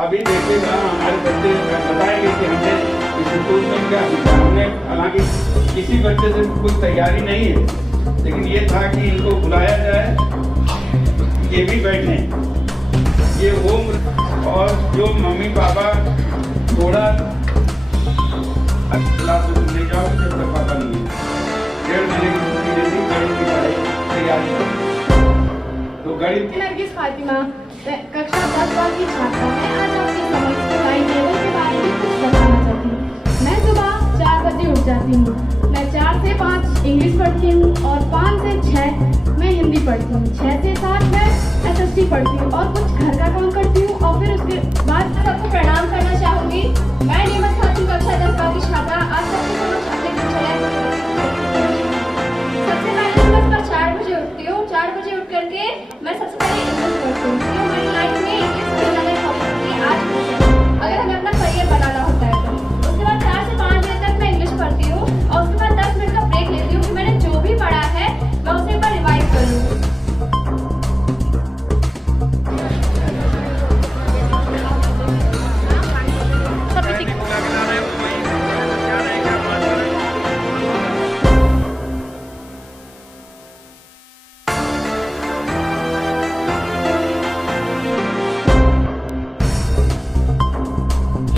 अभी देखिएगा हमारे बच्चे बताएंगे कि हमने इस स्कूल में क्या सीखा। हमने हालांकि किसी बच्चे से कोई तैयारी नहीं है, लेकिन ये था कि इनको बुलाया जाए, ये भी बैठे, ये उम्र और जो मम्मी पापा थोड़ा क्लास ले जाओ जब तक पापा नहीं है, 1.5 महीने की छुट्टी देती गणित की पढ़ाई तैयारी तो गणित। नरगिस फातिमा कक्षा 10 की छात्रा है। आज आपके समक्ष टाइम टेबल के बारे में कुछ बताना चाहती हूँ। मैं सुबह 4 बजे उठ जाती हूँ। मैं 4 से 5 इंग्लिश पढ़ती हूँ और 5 से 6 मैं हिंदी पढ़ती हूँ। 6 से 7 मैं SST पढ़ती हूँ और कुछ घर का काम करती हूँ और फिर उसके बाद सबको प्रणाम करना चाहूँगी। मैं नियमित खातून कक्षा 10 की छात्रा आज सबके समक्ष अपने सबसे पहले मैं सुबह 4 बजे उठती हूँ। 4 बजे उठ करके मैं सबसे पहले इंग्लिश पढ़ती हूँ। मेरी लाइफ में इंग्लिश की अलग हॉबी आज अगर हमें अपना करियर बनाना होता है तो उसके बाद 4 से 5 बजे तक मैं इंग्लिश पढ़ती हूँ और उसके बाद 10 मिनट का ब्रेक लेती हूँ कि मैंने जो भी पढ़ा है मैं उसे एक बार रिवाइज कर लूँ।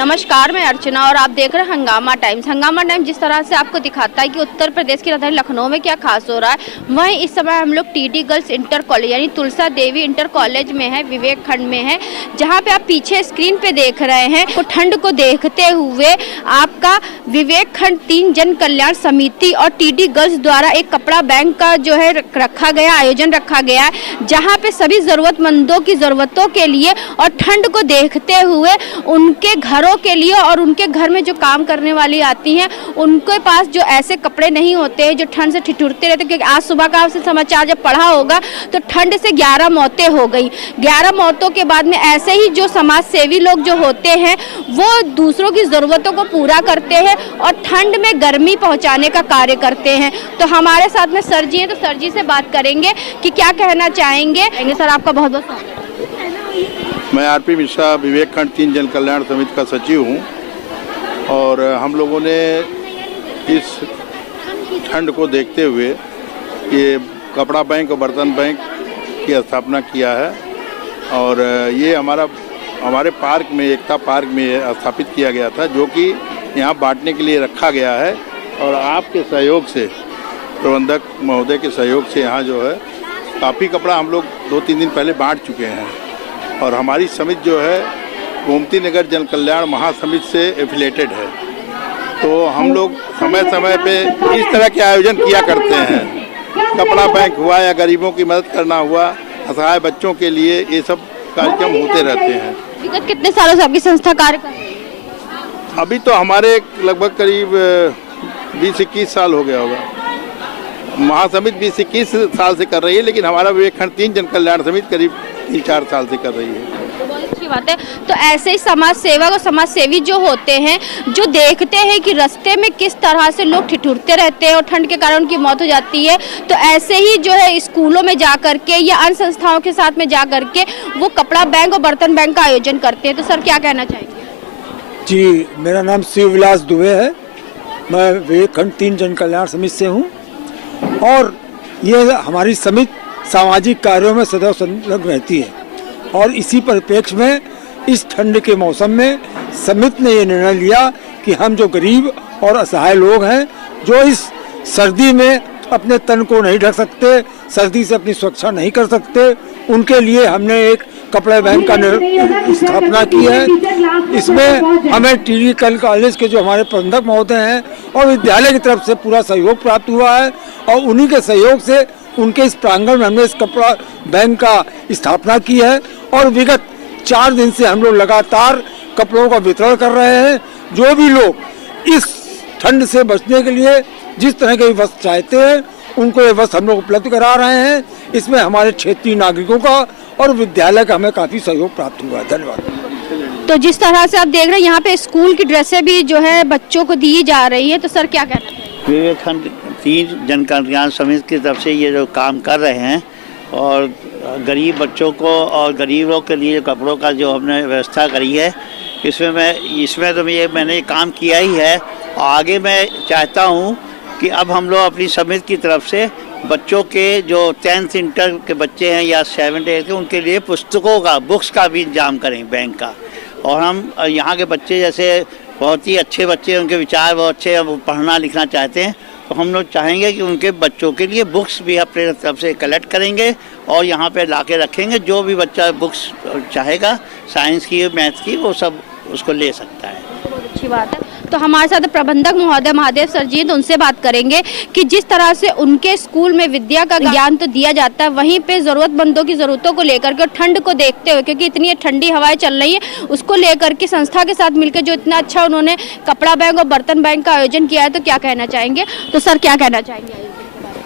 नमस्कार, मैं अर्चना और आप देख रहे हैं हंगामा टाइम्स। हंगामा टाइम्स जिस तरह से आपको दिखाता है कि उत्तर प्रदेश की राजधानी लखनऊ में क्या खास हो रहा है, वहीं इस समय हम लोग टीडी गर्ल्स इंटर कॉलेज यानी तुलसा देवी इंटर कॉलेज में है, विवेक खंड में है, जहां पे आप पीछे स्क्रीन पे देख रहे हैं। तो ठंड को देखते हुए आपका विवेक खंड 3 जन कल्याण समिति और टीडी गर्ल्स द्वारा एक कपड़ा बैंक का जो है रखा गया, आयोजन रखा गया है, जहाँ पे सभी जरूरतमंदों की जरूरतों के लिए और ठंड को देखते हुए उनके घरों के लिए और उनके घर में जो काम करने वाली आती हैं उनके पास जो ऐसे कपड़े नहीं होते हैं जो ठंड से ठिठुरते रहते, क्योंकि आज सुबह का आपसे समाचार जब पढ़ा होगा तो ठंड से 11 मौतें हो गई। 11 मौतों के बाद में ऐसे ही जो समाज सेवी लोग जो होते हैं वो दूसरों की ज़रूरतों को पूरा करते हैं और ठंड में गर्मी पहुँचाने का कार्य करते हैं। तो हमारे साथ में सर जी हैं, तो सर जी से बात करेंगे कि क्या कहना चाहेंगे। सर आपका बहुत बहुत स्वागत है। मैं आरपी मिश्रा विवेक खंड 3 जन कल्याण समिति का सचिव हूँ और हम लोगों ने इस ठंड को देखते हुए ये कपड़ा बैंक और बर्तन बैंक की स्थापना किया है और ये हमारे पार्क में, एकता पार्क में स्थापित किया गया था, जो कि यहाँ बांटने के लिए रखा गया है। और आपके सहयोग से, प्रबंधक महोदय के सहयोग से यहाँ जो है काफ़ी कपड़ा हम लोग 2-3 दिन पहले बांट चुके हैं और हमारी समिति जो है गोमती नगर जन कल्याण महासमिति से एफिलेटेड है। तो हम लोग समय समय पे इस तरह के आयोजन किया करते हैं। कपड़ा बैंक हुआ या गरीबों की मदद करना हुआ, असहाय बच्चों के लिए, ये सब कार्यक्रम होते रहते हैं। विगत कितने सालों से आपकी संस्था कार्य कर रही है? अभी तो हमारे लगभग करीब 20-21 साल हो गया होगा। महासमिति 20-21 साल से कर रही है, लेकिन हमारा विवेक खंड 3 जन कल्याण समिति करीब 3-4 साल से कर रही है। बहुत अच्छी बात है। तो ऐसे ही समाज सेवक और समाज सेवी जो होते हैं, जो देखते हैं कि रास्ते में किस तरह से लोग ठिठुरते रहते हैं और ठंड के कारण उनकी मौत हो जाती है, तो ऐसे ही जो है स्कूलों में जा करके या अन्य संस्थाओं के साथ में जा करके वो कपड़ा बैंक और बर्तन बैंक का आयोजन करते हैं। तो सर क्या कहना चाहेंगे? जी, मेरा नाम शिव विलास दुबे है। मैं विवेक खंड 3 जन कल्याण समिति से हूँ और ये हमारी समिति सामाजिक कार्यों में सदैव संलग्न रहती है और इसी परिप्रेक्ष्य में इस ठंड के मौसम में समिति ने ये निर्णय लिया कि हम जो गरीब और असहाय लोग हैं, जो इस सर्दी में अपने तन को नहीं ढक सकते, सर्दी से अपनी सुरक्षा नहीं कर सकते, उनके लिए हमने एक कपड़े बैंक का स्थापना की है। इसमें हमें टीडी कॉलेज के जो हमारे प्रबंधक महोदय हैं और विद्यालय की तरफ से पूरा सहयोग प्राप्त हुआ है और उन्हीं के सहयोग से उनके इस प्रांगण में हमने इस कपड़ा बैंक का स्थापना की है और विगत 4 दिन से हम लोग लगातार कपड़ों का वितरण कर रहे हैं। जो भी लोग इस ठंड से बचने के लिए जिस तरह के वस्त्र चाहते हैं उनको ये वस्त्र हम लोग उपलब्ध करा रहे हैं। इसमें हमारे क्षेत्रीय नागरिकों का और विद्यालय का हमें काफ़ी सहयोग प्राप्त हुआ है। धन्यवाद। तो जिस तरह से आप देख रहे हैं यहाँ पे स्कूल की ड्रेसें भी जो है बच्चों को दी जा रही है, तो सर क्या कहना है? विवेक खंड 3 जन कल्याण समिति की तरफ से ये जो काम कर रहे हैं और गरीब बच्चों को और गरीबों के लिए कपड़ों का जो हमने व्यवस्था करी है, इसमें तो मैंने काम किया ही है। और आगे मैं चाहता हूँ कि अब हम लोग अपनी समिति की तरफ से बच्चों के जो 10th इंटर के बच्चे हैं या 7th 8th के, उनके लिए पुस्तकों का, बुक्स का भी इंतजाम करें बैंक का। और हम यहाँ के बच्चे जैसे बहुत ही अच्छे बच्चे, उनके विचार बहुत अच्छे, वो पढ़ना लिखना चाहते हैं, तो हम लोग चाहेंगे कि उनके बच्चों के लिए बुक्स भी अपने तरफ से कलेक्ट करेंगे और यहाँ पे ला के रखेंगे। जो भी बच्चा बुक्स चाहेगा, साइंस की, मैथ की, वो सब उसको ले सकता है। बहुत अच्छी बात है। तो हमारे साथ प्रबंधक महोदय महादेव सर जी हैं, तो उनसे बात करेंगे कि जिस तरह से उनके स्कूल में विद्या का ज्ञान तो दिया जाता है, वहीं पे ज़रूरतमंदों की ज़रूरतों को लेकर के और ठंड को देखते हुए, क्योंकि इतनी ठंडी हवाएं चल रही है, उसको लेकर के संस्था के साथ मिलकर जो इतना अच्छा उन्होंने कपड़ा बैंक और बर्तन बैंक का आयोजन किया है, तो क्या कहना चाहेंगे? तो सर क्या कहना चाहेंगे आयोजन के बारे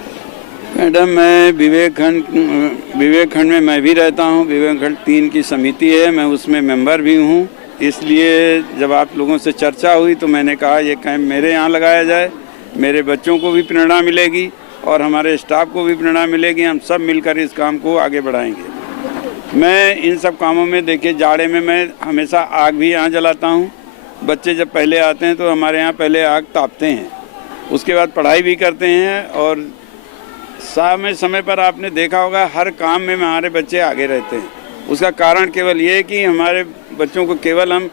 में? मैडम, मैं विवेक खंड में मैं भी रहता हूँ। विवेक खंड 3 की समिति है, मैं उसमें मेंबर भी हूँ। इसलिए जब आप लोगों से चर्चा हुई तो मैंने कहा ये कैंप मेरे यहाँ लगाया जाए, मेरे बच्चों को भी प्रेरणा मिलेगी और हमारे स्टाफ को भी प्रेरणा मिलेगी। हम सब मिलकर इस काम को आगे बढ़ाएंगे। मैं इन सब कामों में, देखिए, जाड़े में मैं हमेशा आग भी यहाँ जलाता हूँ। बच्चे जब पहले आते हैं तो हमारे यहाँ पहले आग तापते हैं, उसके बाद पढ़ाई भी करते हैं। और समय पर आपने देखा होगा हर काम में हमारे बच्चे आगे रहते हैं। उसका कारण केवल ये है कि हमारे बच्चों को केवल हम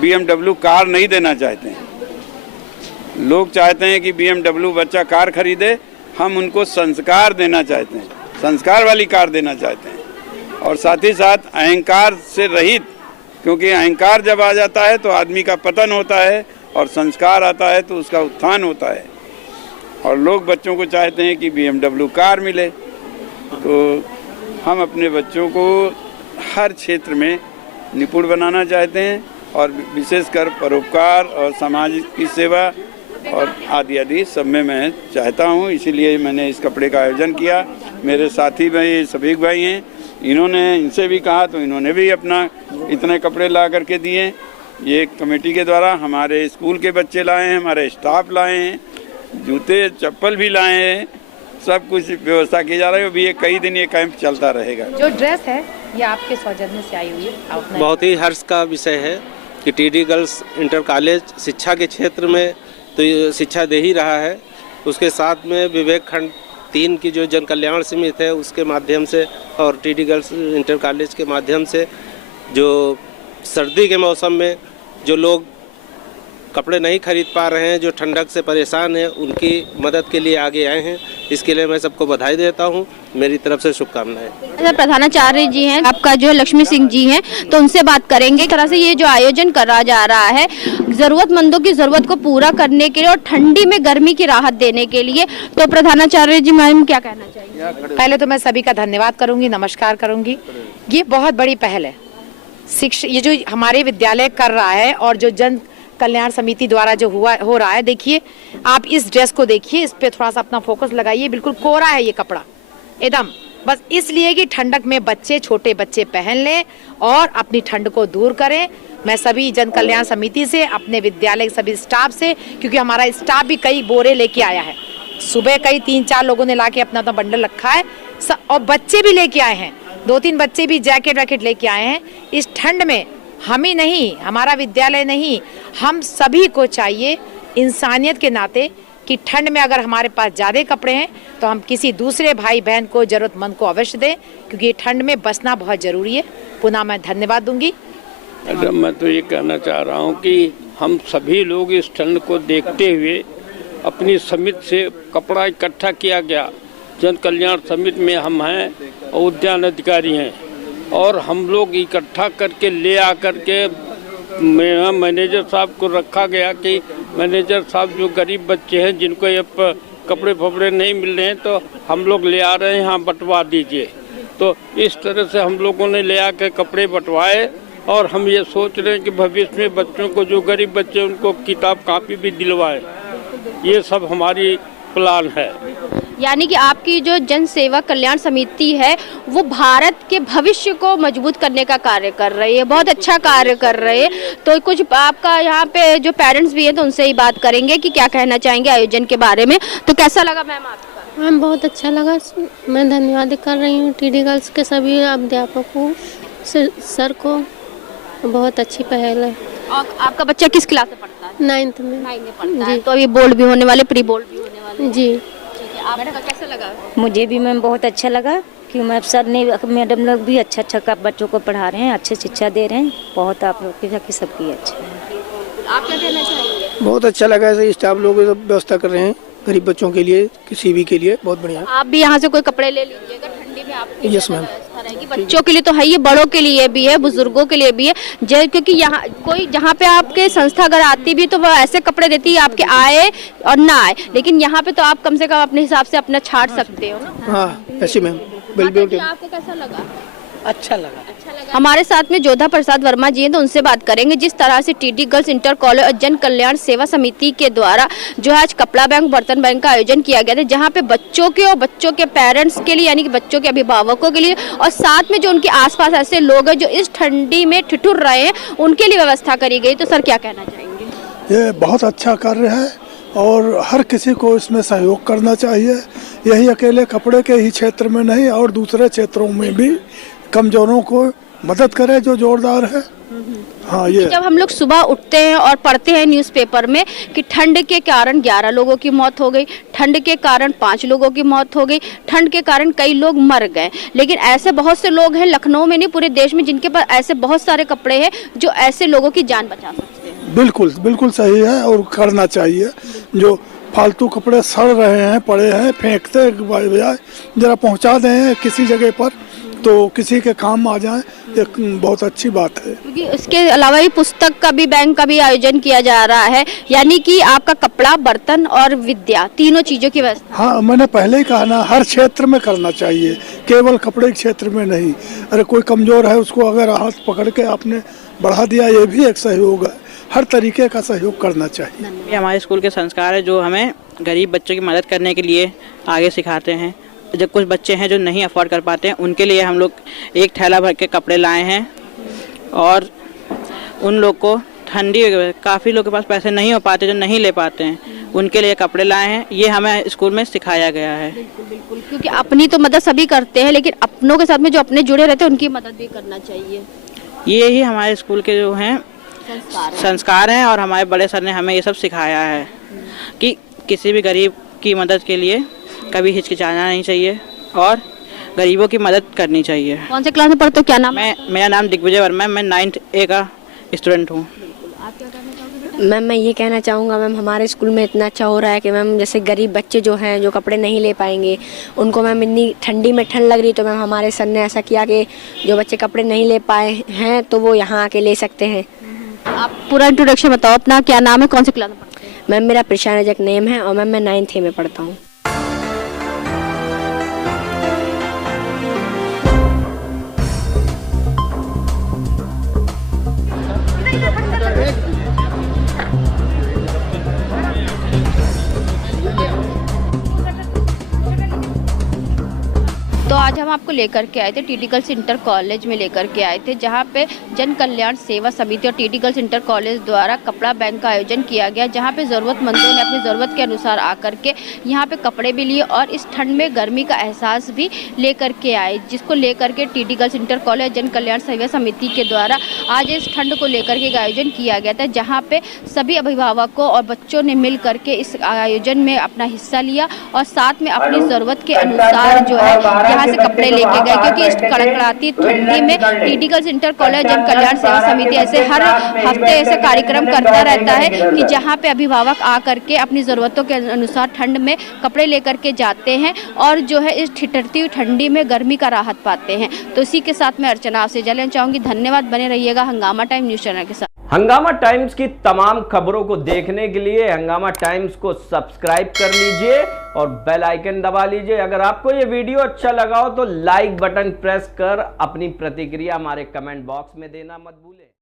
BMW कार नहीं देना चाहते हैं। लोग चाहते हैं कि BMW बच्चा कार खरीदे, हम उनको संस्कार देना चाहते हैं, संस्कार वाली कार देना चाहते हैं। और साथ ही साथ अहंकार से रहित, क्योंकि अहंकार जब आ जाता है तो आदमी का पतन होता है और संस्कार आता है तो उसका उत्थान होता है। और लोग बच्चों को चाहते हैं कि BMW कार मिले। तो हम अपने बच्चों को हर क्षेत्र में निपुण बनाना चाहते हैं और विशेषकर परोपकार और समाज की सेवा और आदि सब में मैं चाहता हूँ। इसीलिए मैंने इस कपड़े का आयोजन किया। मेरे साथी भाई सभी भाई हैं, इनसे भी कहा तो इन्होंने भी अपना इतने कपड़े ला करके दिए। ये कमेटी के द्वारा हमारे स्कूल के बच्चे लाए हैं, हमारे स्टाफ लाए हैं, जूते चप्पल भी लाए हैं, सब कुछ व्यवस्था की जा रही है। अभी ये कई दिन ये कैंप चलता रहेगा। जो ड्रेस है ये आपके सौजन्य से आई हुई है। बहुत ही हर्ष का विषय है कि टीडी गर्ल्स इंटर कॉलेज शिक्षा के क्षेत्र में तो ये शिक्षा दे ही रहा है, उसके साथ में विवेक खंड 3 की जो जन कल्याण समिति है उसके माध्यम से और टीडी गर्ल्स इंटर कॉलेज के माध्यम से जो सर्दी के मौसम में जो लोग कपड़े नहीं खरीद पा रहे हैं, जो ठंडक से परेशान हैं, उनकी मदद के लिए आगे आए हैं। इसके लिए मैं सबको बधाई देता हूं। मेरी तरफ से शुभकामनाएं। प्रधानाचार्य जी हैं आपका जो लक्ष्मी सिंह जी हैं, तो उनसे बात करेंगे। इस तरह से ये जो आयोजन करा जा रहा है जरूरतमंदों की जरूरत को पूरा करने के लिए और ठंडी में गर्मी की राहत देने के लिए, तो प्रधानाचार्य जी मैम क्या कहना चाहिए? पहले तो मैं सभी का धन्यवाद करूंगी, नमस्कार करूंगी। ये बहुत बड़ी पहल है शिक्षा, ये जो हमारे विद्यालय कर रहा है और जो जन कल्याण समिति द्वारा जो हो रहा है। देखिए, आप इस ड्रेस को देखिए, इस पे थोड़ा सा अपना फोकस लगाइए। बिल्कुल कोरा है ये कपड़ा एकदम, बस इसलिए कि ठंडक में बच्चे, छोटे बच्चे पहन लें और अपनी ठंड को दूर करें। मैं सभी जन कल्याण समिति से, अपने विद्यालय के सभी स्टाफ से, क्योंकि हमारा स्टाफ भी कई बोरे लेके आया है, सुबह कई 3-4 लोगों ने लाके अपना बंडल रखा है और बच्चे भी लेके आए हैं, 2-3 बच्चे भी जैकेट वैकेट लेके आए हैं। इस ठंड में हम ही नहीं, हमारा विद्यालय नहीं, हम सभी को चाहिए इंसानियत के नाते कि ठंड में अगर हमारे पास ज़्यादा कपड़े हैं तो हम किसी दूसरे भाई बहन को, ज़रूरतमंद को अवश्य दें, क्योंकि ठंड में बचना बहुत ज़रूरी है। पुनः मैं धन्यवाद दूंगी। मैडम, मैं तो ये कहना चाह रहा हूँ कि हम सभी लोग इस ठंड को देखते हुए अपनी समिति से कपड़ा इकट्ठा किया गया। जन कल्याण समिति में हम हैं और उद्यान अधिकारी हैं और हम लोग इकट्ठा करके ले आकर के मैनेजर साहब को रखा गया कि मैनेजर साहब जो गरीब बच्चे हैं जिनको ये कपड़े फपड़े नहीं मिल रहे हैं तो हम लोग ले आ रहे हैं, यहाँ बंटवा दीजिए। तो इस तरह से हम लोगों ने ले आकर कपड़े बंटवाए और हम ये सोच रहे हैं कि भविष्य में बच्चों को, जो गरीब बच्चे उनको किताब कापी भी दिलवाए। ये सब हमारी प्लान है। यानी कि आपकी जो जन सेवा कल्याण समिति है वो भारत के भविष्य को मजबूत करने का कार्य कर रही है, बहुत अच्छा कार्य कर रही है। तो कुछ आपका यहाँ पे जो पेरेंट्स भी हैं तो उनसे ही बात करेंगे कि क्या कहना चाहेंगे आयोजन के बारे में। तो कैसा लगा मैम आपका? मैम बहुत अच्छा लगा। मैं धन्यवाद कर रही हूँ टीडी गर्ल्स के सभी अध्यापकों सर को। बहुत अच्छी पहल है। और आपका बच्चा किस क्लास में पढ़ता है? 9th में। 9 में पढ़ता है। तो अभी बोर्ड भी होने वाले, प्री बोर्ड भी होने वाले। जी ठीक है, आपका कैसा लगा? मुझे भी मैम बहुत अच्छा लगा कि मैम सर ने, मैडम लोग भी अच्छा बच्चों को पढ़ा रहे हैं, अच्छी शिक्षा दे रहे हैं। बहुत आप लोग की सबकी अच्छा है। आप क्या कहना चाहेंगे? बहुत अच्छा लगा, ऐसे स्टाफ लोग व्यवस्था कर रहे हैं गरीब बच्चों के लिए, किसी भी के लिए बहुत बढ़िया। आप भी यहाँ से कोई कपड़े ले लीजिएगा ठंडी में। आपको यस मैम। बच्चों के लिए तो है, ये बड़ों के लिए भी है, बुजुर्गों के लिए भी है। क्योंकि यहाँ कोई जहाँ पे आपके संस्था अगर आती भी तो वो ऐसे कपड़े देती है आपके आए और ना आए, लेकिन यहाँ पे तो आप कम से कम अपने हिसाब से अपना छाट सकते हो ना। हाँ ऐसे मैम। आपको कैसा लगा? अच्छा लगा। हमारे साथ में जोधा प्रसाद वर्मा जी हैं, तो उनसे बात करेंगे। जिस तरह से टीडी गर्ल्स इंटर कॉलेज और जन कल्याण सेवा समिति के द्वारा जो है आज कपड़ा बैंक, बर्तन बैंक का आयोजन किया गया था, जहां पे बच्चों के और बच्चों के पेरेंट्स के लिए यानी कि बच्चों के अभिभावकों के लिए और साथ में जो उनके आसपास ऐसे लोग हैं जो इस ठंडी में ठिठुर रहे हैं, उनके लिए व्यवस्था करी गई। तो सर क्या कहना चाहेंगे? ये बहुत अच्छा कार्य है और हर किसी को इसमें सहयोग करना चाहिए। यही अकेले कपड़े के ही क्षेत्र में नहीं और दूसरे क्षेत्रों में भी कमजोरों को मदद करे जो जोरदार है। हाँ, ये जब हम लोग सुबह उठते हैं और पढ़ते हैं न्यूज़पेपर में कि ठंड के कारण 11 लोगों की मौत हो गई, ठंड के कारण 5 लोगों की मौत हो गई, ठंड के कारण कई लोग मर गए, लेकिन ऐसे बहुत से लोग हैं लखनऊ में नहीं पूरे देश में जिनके पास ऐसे बहुत सारे कपड़े हैं जो ऐसे लोगों की जान बचा सकते हैं। बिल्कुल बिल्कुल सही है और करना चाहिए। जो फालतू कपड़े सड़ रहे हैं, पड़े हैं, फेंकते बजाय जरा पहुंचा दें किसी जगह पर तो किसी के काम आ जाए, एक बहुत अच्छी बात है। क्योंकि इसके अलावा भी पुस्तक का भी बैंक का भी आयोजन किया जा रहा है, यानी कि आपका कपड़ा, बर्तन और विद्या तीनों चीजों की व्यवस्था। हाँ, मैंने पहले ही कहा ना, हर क्षेत्र में करना चाहिए, केवल कपड़े के क्षेत्र में नहीं। अरे कोई कमजोर है उसको अगर हाथ पकड़ के आपने बढ़ा दिया, ये भी एक सहयोग है। हर तरीके का सहयोग करना चाहिए। ये हमारे स्कूल के संस्कार है जो हमें गरीब बच्चों की मदद करने के लिए आगे सिखाते हैं। जब कुछ बच्चे हैं जो नहीं अफोर्ड कर पाते हैं, उनके लिए हम लोग एक थैला भर के कपड़े लाए हैं और उन लोग को ठंडी, काफ़ी लोग के पास पैसे नहीं हो पाते, जो नहीं ले पाते हैं, उनके लिए कपड़े लाए हैं। ये हमें स्कूल में सिखाया गया है। बिल्कुल, क्योंकि अपनी तो मदद सभी करते हैं, लेकिन अपनों के साथ में जो अपने जुड़े रहते हैं उनकी मदद भी करना चाहिए। ये ही हमारे स्कूल के जो हैं संस्कार हैं और हमारे बड़े सर ने हमें ये सब सिखाया है कि किसी भी गरीब की मदद के लिए कभी हिचकिचाना नहीं चाहिए और गरीबों की मदद करनी चाहिए। कौन से क्लास में पढ़ते हो, क्या नाम है? मेरा नाम दिग्विजय वर्मा है, मैं 9th A का स्टूडेंट हूँ। मैम मैं ये कहना चाहूँगा, मैम हमारे स्कूल में इतना अच्छा हो रहा है कि मैम जैसे गरीब बच्चे जो हैं जो कपड़े नहीं ले पाएंगे उनको, मैम इतनी ठंडी में ठंड लग रही तो मैम हमारे सर ने ऐसा किया कि जो बच्चे कपड़े नहीं ले पाए हैं तो वो यहाँ आके ले सकते हैं। आप पूरा इंट्रोडक्शन बताओ अपना, क्या नाम है, कौन से क्लास में पढ़ते हैं? मैम मेरा प्रशान रजक नेम है और मैम मैं 9th A में पढ़ता हूँ। तो आज हम आपको लेकर के आए थे टीडी गर्ल्स इंटर कॉलेज में लेकर के आए थे, जहां पे जन कल्याण सेवा समिति और टीडी गर्ल्स इंटर कॉलेज द्वारा कपड़ा बैंक का आयोजन किया गया, जहां पे ज़रूरतमंदों ने अपनी ज़रूरत के अनुसार आकर के यहां पे कपड़े भी लिए और इस ठंड में गर्मी का एहसास भी लेकर के आए, जिसको लेकर के टीडी गर्ल्स इंटर कॉलेज जन कल्याण सेवा समिति के द्वारा आज इस ठंड को लेकर के आयोजन किया गया था, जहाँ पे सभी अभिभावकों और बच्चों ने मिल करके इस आयोजन में अपना हिस्सा लिया और साथ में अपनी ज़रूरत के अनुसार जो है यहाँ से कपड़े लेके गए। क्योंकि इस कड़कड़ाती ठंडी में टीडी गर्ल्स इंटर कॉलेज जन कल्याण सेवा समिति ऐसे हर हफ्ते ऐसे कार्यक्रम करता रहता है कि जहाँ पे अभिभावक आ करके अपनी ज़रूरतों के अनुसार ठंड में कपड़े लेकर के जाते हैं और जो है इस ठिठुरती हुई ठंडी में गर्मी का राहत पाते हैं। तो इसी के साथ मैं अर्चना आपसे जाना चाहूँगी। धन्यवाद, बने रहिएगा हंगामा टाइम न्यूज़ चैनल के साथ। हंगामा टाइम्स की तमाम खबरों को देखने के लिए हंगामा टाइम्स को सब्सक्राइब कर लीजिए और बेल आइकन दबा लीजिए। अगर आपको ये वीडियो अच्छा लगा हो तो लाइक बटन प्रेस कर अपनी प्रतिक्रिया हमारे कमेंट बॉक्स में देना मत भूलें।